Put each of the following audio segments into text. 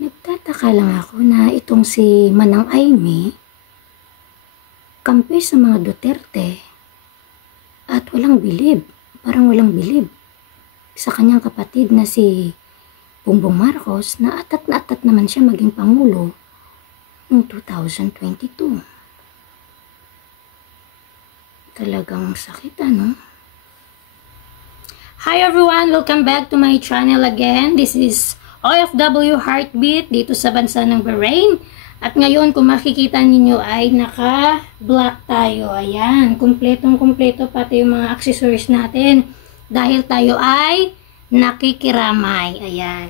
Nagtataka lang ako na itong si Manang Aimee, kampi sa mga Duterte at walang bilib, parang walang bilib sa kanyang kapatid na si Bongbong Marcos na atat naman siya maging Pangulo noong 2022. Talagang sakit, ano? Hi everyone! Welcome back to my channel again. This is OFW Heartbeat dito sa bansa ng Bahrain. At ngayon, kung makikita ninyo ay naka-black tayo. Ayan, kumpletong-kumpleto pati yung mga accessories natin. Dahil tayo ay nakikiramay. Ayan.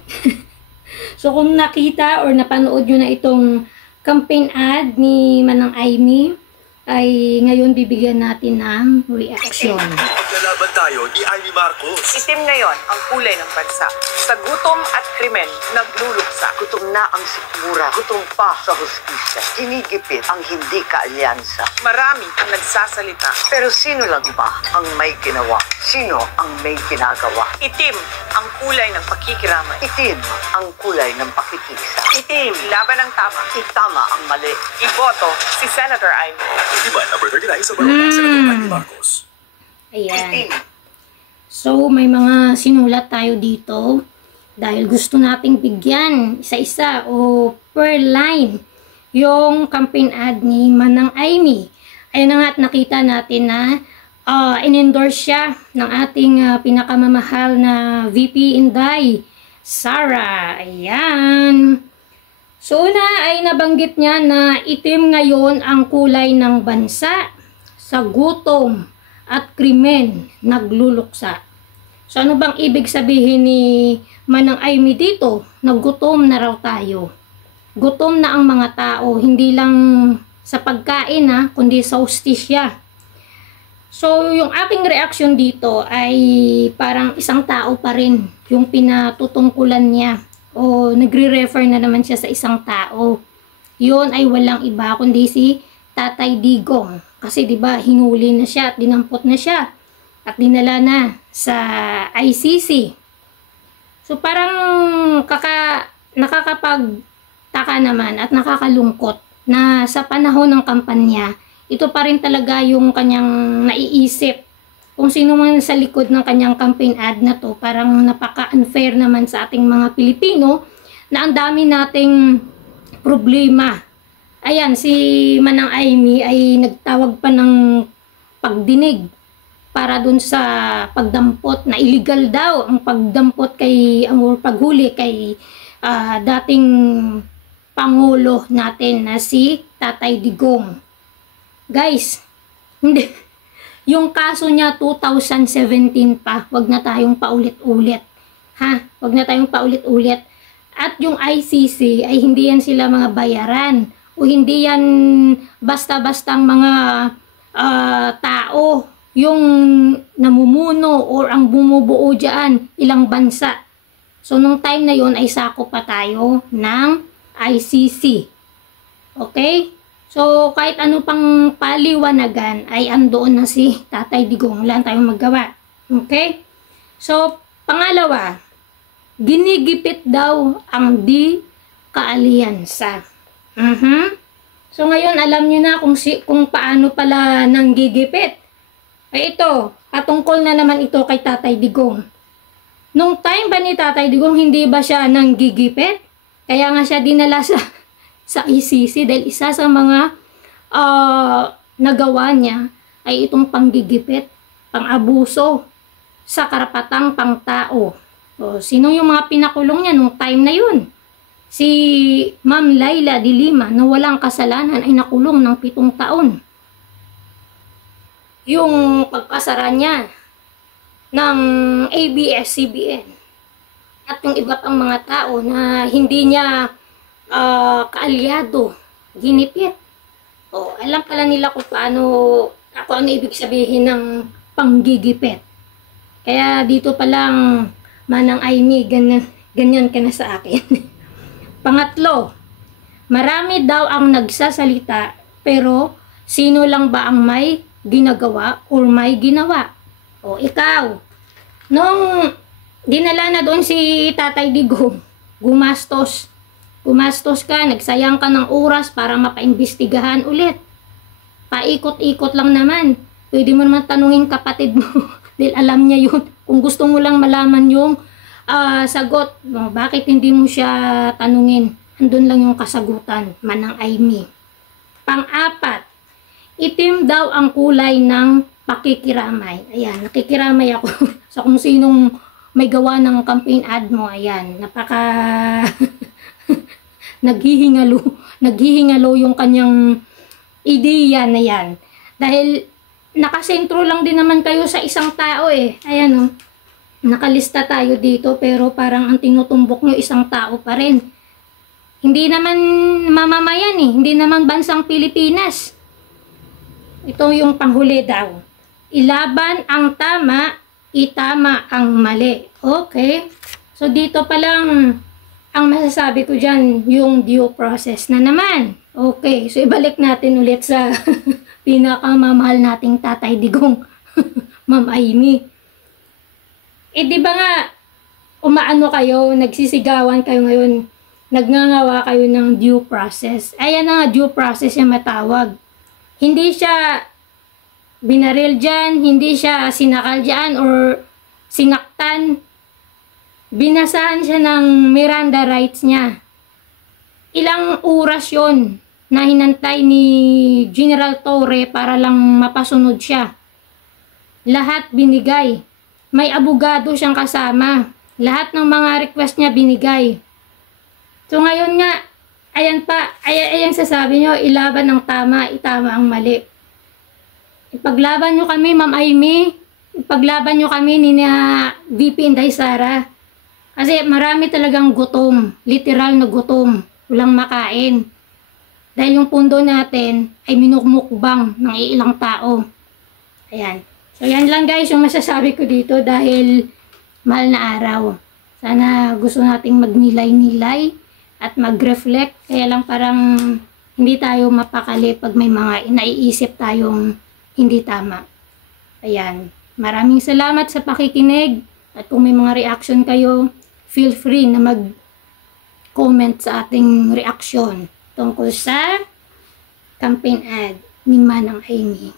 So kung nakita or napanood nyo na itong campaign ad ni Manang Aimee, ay ngayon bibigyan natin ng reaction. Maglalaban tayo ni Aimee Marcos. Itim ngayon ang kulay ng bansa. Sa gutom at krimen, nagluluksa. Gutom na ang sikmura. Gutom pa sa hustisya. Hinigipit ang hindi kaalyansa. Marami ang nagsasalita. Pero sino lang ba ang may ginawa? Sino ang may ginagawa? Itim ang kulay ng pakikiramay. Itim ang kulay ng pakikisa. Itim, laban ng tama. Itama ang mali. Iboto si Senator Aimee. Iba, number 39 sa Barona, Senator Aimee Marcos. Ayan. Itim. So, may mga sinulat tayo dito dahil gusto nating bigyan isa-isa o per line yung campaign ad ni Manang Aimee. Ayun na nga at nakita natin na in-endorse siya ng ating pinakamamahal na VP Inday, Sara. Ayan. So, una ay nabanggit niya na itim ngayon ang kulay ng bansa sa gutom at krimen nagluluksa. So ano bang ibig sabihin ni Manang Aimee dito? Nagutom na raw tayo. Gutom na ang mga tao, hindi lang sa pagkain kundi sa hustisya. So yung aking reaction dito ay parang isang tao pa rin yung pinatutungkulan niya o nagre-refer na naman siya sa isang tao. Yun ay walang iba kundi si Tatay Digong. Kasi 'di ba hinuli na siya at dinampot na siya at dinala na sa ICC. So parang nakakapagtaka naman at nakakalungkot na sa panahon ng kampanya, ito pa rin talaga yung kanyang naiisip. Kung sino man sa likod ng kanyang campaign ad na to, parang napaka-unfair naman sa ating mga Pilipino na ang dami nating problema. Ayan, si Manang Aimee ay nagtawag pa ng pagdinig para dun sa pagdampot na illegal daw ang pagdampot kay ang paghuli kay dating Pangulo natin na si Tatay Digong. Guys, hindi. Yung kaso niya 2017 pa, wag na tayong paulit-ulit. Ha? Wag na tayong paulit-ulit. At yung ICC ay hindi yan sila mga bayaran. O hindi yan basta-bastang mga tao yung namumuno or ang bumubuo dyan, ilang bansa. So, nung time na yon ay sakop pa tayo ng ICC. Okay? So, kahit ano pang paliwanagan ay andoon na si Tatay Digong. Wala tayong magawa. Okay? So, pangalawa, ginigipit daw ang di kaalyansa. So ngayon alam niyo na kung paano pala nanggigipit. Ay ito, patungkol na naman ito kay Tatay Digong. Nung time ba ni Tatay Digong hindi ba siya nanggigipit? Kaya nga siya dinala sa ICC dahil isa sa mga nagawa niya ay itong panggigipit, pang-abuso sa karapatang pangtao. O, sino yung mga pinakulong niya nung time na yun? Si Ma'am Laila de Lima na walang kasalanan ay nakulong ng 7 taon. Yung pagpasara niya ng ABS-CBN at yung iba pang mga tao na hindi niya kaalyado, ginipit. O, alam pala nila kung ano ibig sabihin ng panggigipit. Kaya dito pa lang, Manang Aimee, ganyan ka na sa akin. Pangatlo, marami daw ang nagsasalita pero sino lang ba ang may ginagawa or may ginawa? O ikaw, nung dinala na doon si Tatay Digong, gumastos Gumastos ka, nagsayang ka ng oras para mapaimbestigahan ulit. Paikot-ikot lang naman. Pwede mo naman tanungin kapatid mo dahil alam niya yun. Kung gusto mo lang malaman yung sagot, bakit hindi mo siya tanungin? Andun lang yung kasagutan, Manang Aimee. Pang-apat, itim daw ang kulay ng pakikiramay. Ayan, nakikiramay ako sa kung sinong may gawa ng campaign ad mo. Ayan, napaka naghihingalo yung kanyang ideya na yan. Dahil nakasentro lang din naman kayo sa isang tao eh. Ayan o, nakalista tayo dito pero parang ang tinutumbok nyo isang tao pa rin. Hindi naman mamamayan eh, hindi naman bansang Pilipinas. Ito yung panghuli daw. Ilaban ang tama, itama ang mali. Okay. So dito pa lang ang masasabi ko dyan, yung due process na naman. Okay, so ibalik natin ulit sa pinakamamahal nating Tatay Digong, Ma'am Aimee. Eh di ba nga, umaano kayo, nagsisigawan kayo ngayon, nagngangawa kayo ng due process. Ayan na nga, due process yung matawag. Hindi siya binaril dyan, hindi siya sinakal dyan or sinaktan. Binasahan siya ng Miranda rights niya. Ilang oras yon na hinantay ni General Torre para lang mapasunod siya. Lahat binigay. May abogado siyang kasama. Lahat ng mga request niya binigay. So ngayon nga, ayan pa, ayan sasabi nyo, ilaban ang tama, itama ang mali. Ipaglaban nyo kami, Ma'am Aimee. Ipaglaban nyo kami ni VP Inday Sara. Kasi marami talagang gutom. Literal na gutom. Walang makain. Dahil yung pundo natin ay minukmukbang ng ilang tao. Ayan. So yan lang guys yung masasabi ko dito dahil mahal na araw. Sana gusto nating magnilay-nilay at mag-reflect. Kaya lang parang hindi tayo mapakali pag may mga naiisip tayong hindi tama. Ayan. Maraming salamat sa pakikinig. At kung may mga reaction kayo, feel free na mag-comment sa ating reaksyon tungkol sa campaign ad ni Manang Aimee.